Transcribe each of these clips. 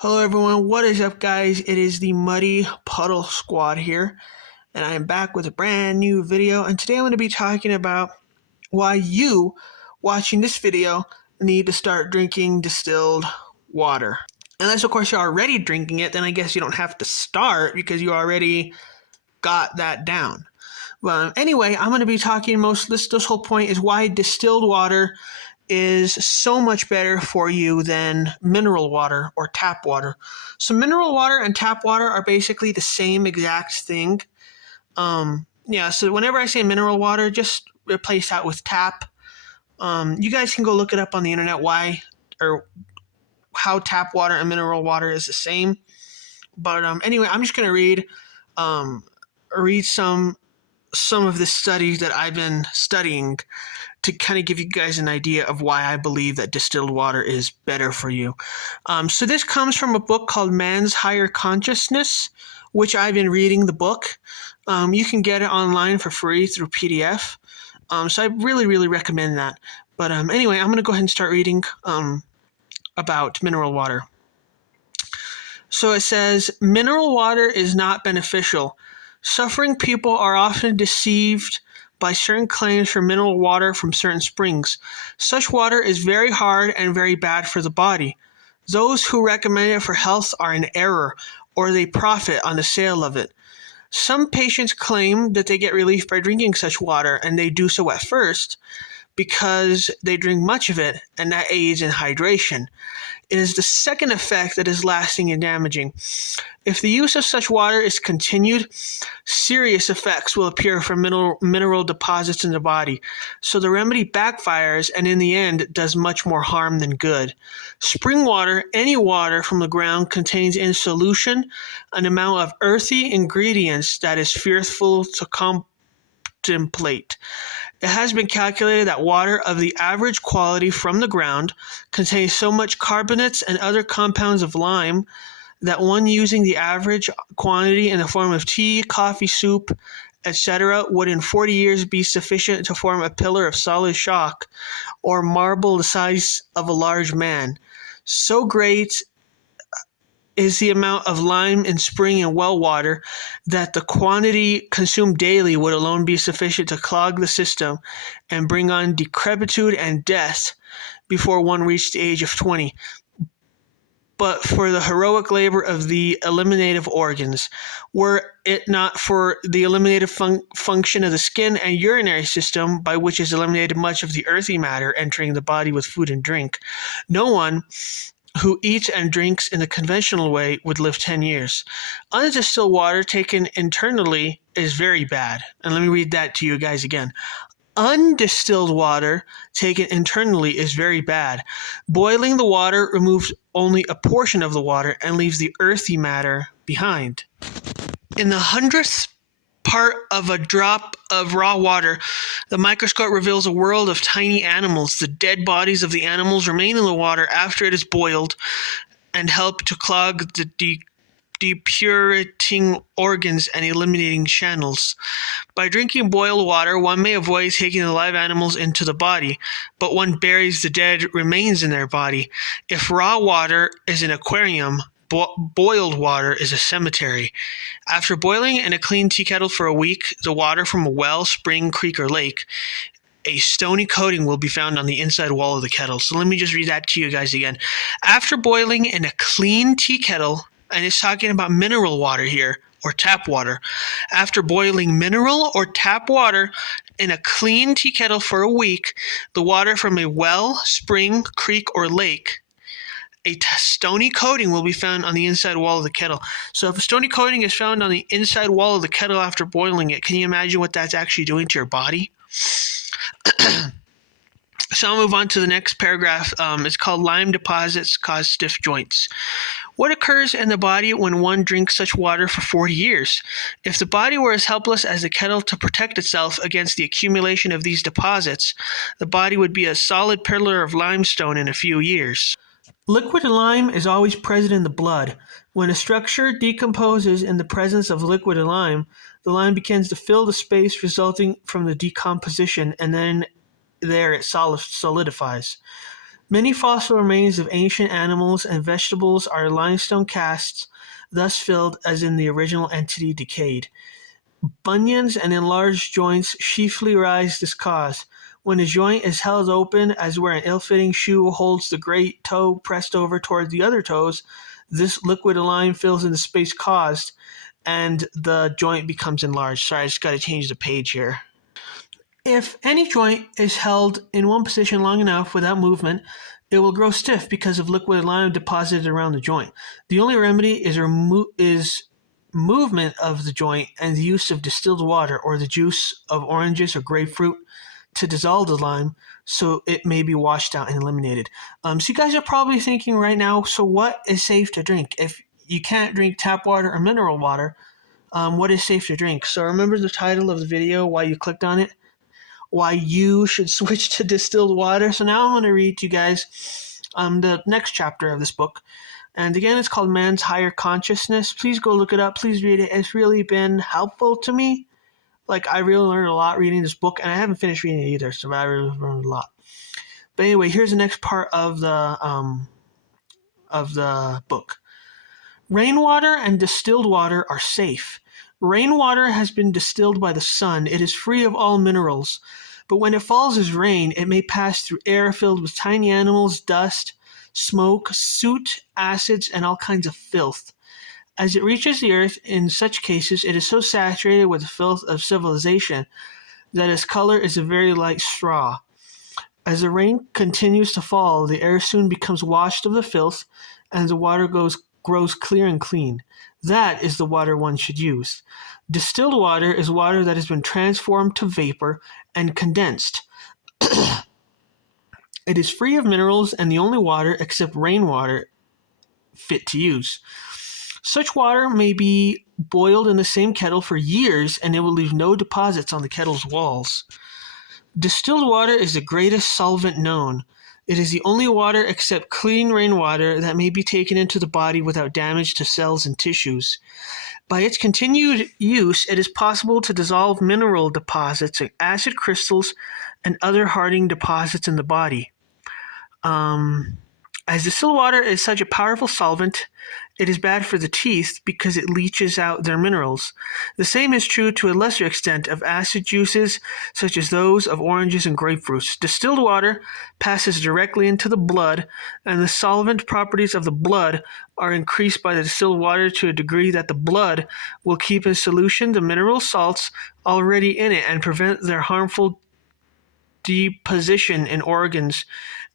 Hello everyone, what is up guys? It is the Muddy Puddle Squad here, and I am back with a brand new video, and today I'm going to be talking about why you, watching this video, need to start drinking distilled water. Unless of course you're already drinking it, then I guess you don't have to start because you already got that down. Well, anyway, I'm going to be talking this whole point is why distilled water is so much better for you than mineral water or tap water. So mineral water and tap water are basically the same exact thing. So whenever I say mineral water, just replace that with tap. You guys can go look it up on the internet why or how tap water and mineral water is the same. But anyway, I'm just going to read some of the studies that I've been studying to kind of give you guys an idea of why I believe that distilled water is better for you. So this comes from a book called Man's Higher Consciousness, which I've been reading the book. You can get it online for free through PDF. So I really recommend that. But anyway, I'm going to go ahead and start reading about mineral water. So it says, mineral water is not beneficial. Suffering people are often deceived by certain claims for mineral water from certain springs. Such water is very hard and very bad for the body. Those who recommend it for health are in error, or they profit on the sale of it. Some patients claim that they get relief by drinking such water, and they do so at first because they drink much of it, and that aids in hydration. It is the second effect that is lasting and damaging. If the use of such water is continued, serious effects will appear from mineral deposits in the body. So the remedy backfires and in the end does much more harm than good. Spring water, any water from the ground, contains in solution an amount of earthy ingredients that is fearful to contemplate. It has been calculated that water of the average quality from the ground contains so much carbonates and other compounds of lime that one using the average quantity in the form of tea, coffee, soup, etc. would in 40 years be sufficient to form a pillar of solid shock or marble the size of a large man. So great is the amount of lime in spring and well water that the quantity consumed daily would alone be sufficient to clog the system and bring on decrepitude and death before one reached the age of 20. But for the heroic labor of the eliminative organs, were it not for the eliminative function of the skin and urinary system, by which is eliminated much of the earthy matter entering the body with food and drink, no one who eats and drinks in the conventional way would live 10 years. Undistilled water taken internally is very bad. And let me read that to you guys again. Undistilled water taken internally is very bad. Boiling the water removes only a portion of the water and leaves the earthy matter behind. In the 100th part of a drop of raw water, the microscope reveals a world of tiny animals. The dead bodies of the animals remain in the water after it is boiled and help to clog the depurating organs and eliminating channels. By drinking boiled water, one may avoid taking the live animals into the body, but one buries the dead remains in their body. If raw water is an aquarium, boiled water is a cemetery. After boiling in a clean tea kettle for a week, the water from a well, spring, creek, or lake, a stony coating will be found on the inside wall of the kettle. So let me just read that to you guys again. After boiling in a clean tea kettle, and it's talking about mineral water here, or tap water. After boiling mineral or tap water in a clean tea kettle for a week, the water from a well, spring, creek, or lake, a stony coating will be found on the inside wall of the kettle. So if a stony coating is found on the inside wall of the kettle after boiling it, can you imagine what that's actually doing to your body? So I'll move on to the next paragraph. It's called Lime Deposits Cause Stiff Joints. What occurs in the body when one drinks such water for 40 years? If the body were as helpless as the kettle to protect itself against the accumulation of these deposits, the body would be a solid pillar of limestone in a few years. Liquid lime is always present in the blood. When a structure decomposes in the presence of liquid lime, the lime begins to fill the space resulting from the decomposition, and then there it solidifies. Many fossil remains of ancient animals and vegetables are limestone casts, thus filled as in the original entity decayed. Bunions and enlarged joints chiefly rise this cause. When a joint is held open, as where an ill-fitting shoe holds the great toe pressed over toward the other toes, this liquid line fills in the space caused, and the joint becomes enlarged. Sorry, I just got to change the page here. If any joint is held in one position long enough without movement, it will grow stiff because of liquid lime deposited around the joint. The only remedy is movement of the joint and the use of distilled water or the juice of oranges or grapefruit to dissolve the lime so it may be washed out and eliminated. So you guys are probably thinking right now, so what is safe to drink? If you can't drink tap water or mineral water, what is safe to drink? So remember the title of the video, why you clicked on it? Why you should switch to distilled water. So now I'm going to read to you guys the next chapter of this book. And again, it's called Man's Higher Consciousness. Please go look it up. Please read it. It's really been helpful to me. Like, I really learned a lot reading this book, and I haven't finished reading it either, so I really learned a lot. But anyway, here's the next part of the book. Rainwater and distilled water are safe. Rainwater has been distilled by the sun. It is free of all minerals. But when it falls as rain, it may pass through air filled with tiny animals, dust, smoke, soot, acids, and all kinds of filth. As it reaches the earth, in such cases, it is so saturated with the filth of civilization that its color is a very light straw. As the rain continues to fall, the air soon becomes washed of the filth, and the water grows clear and clean. That is the water one should use. Distilled water is water that has been transformed to vapor and condensed. It is free of minerals and the only water, except rainwater, fit to use. Such water may be boiled in the same kettle for years and it will leave no deposits on the kettle's walls. Distilled water is the greatest solvent known. It is the only water except clean rainwater that may be taken into the body without damage to cells and tissues. By its continued use, it is possible to dissolve mineral deposits, acid crystals, and other hardening deposits in the body. As distilled water is such a powerful solvent, it is bad for the teeth because it leaches out their minerals. The same is true to a lesser extent of acid juices such as those of oranges and grapefruits. Distilled water passes directly into the blood, and the solvent properties of the blood are increased by the distilled water to a degree that the blood will keep in solution the mineral salts already in it and prevent their harmful deposition in organs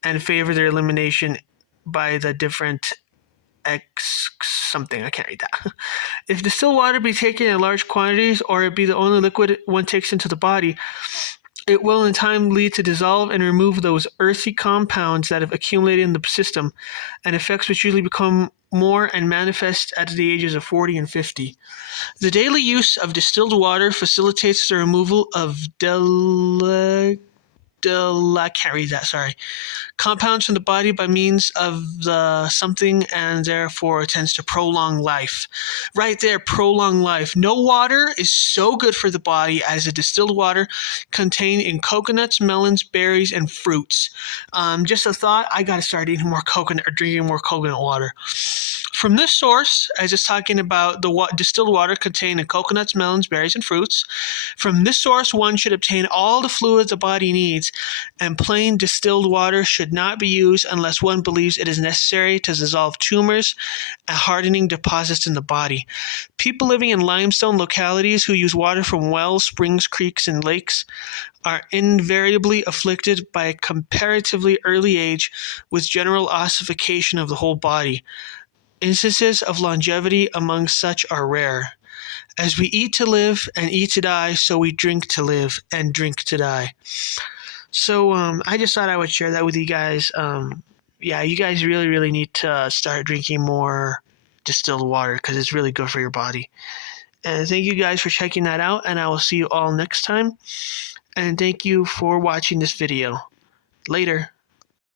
and favor their elimination by the different something. I can't read that. If distilled water be taken in large quantities, or it be the only liquid one takes into the body, it will in time lead to dissolve and remove those earthy compounds that have accumulated in the system, and effects which usually become more and manifest at the ages of 40 and 50. The daily use of distilled water facilitates the removal of compounds from the body by means of the something, and therefore tends to prolong life. Right there, prolong life. No water is so good for the body as the distilled water contained in coconuts, melons, berries, and fruits. Just a thought, I gotta start eating more coconut or drinking more coconut water. From this source, as it's talking about the distilled water contained in coconuts, melons, berries, and fruits, from this source one should obtain all the fluids the body needs, and plain distilled water should not be used unless one believes it is necessary to dissolve tumors and hardening deposits in the body. People living in limestone localities who use water from wells, springs, creeks, and lakes are invariably afflicted by a comparatively early age with general ossification of the whole body. Instances of longevity among such are rare. As we eat to live and eat to die, so we drink to live and drink to die. So I just thought I would share that with you guys. You guys really, really need to start drinking more distilled water because it's really good for your body. And thank you guys for checking that out, and I will see you all next time. And thank you for watching this video. Later.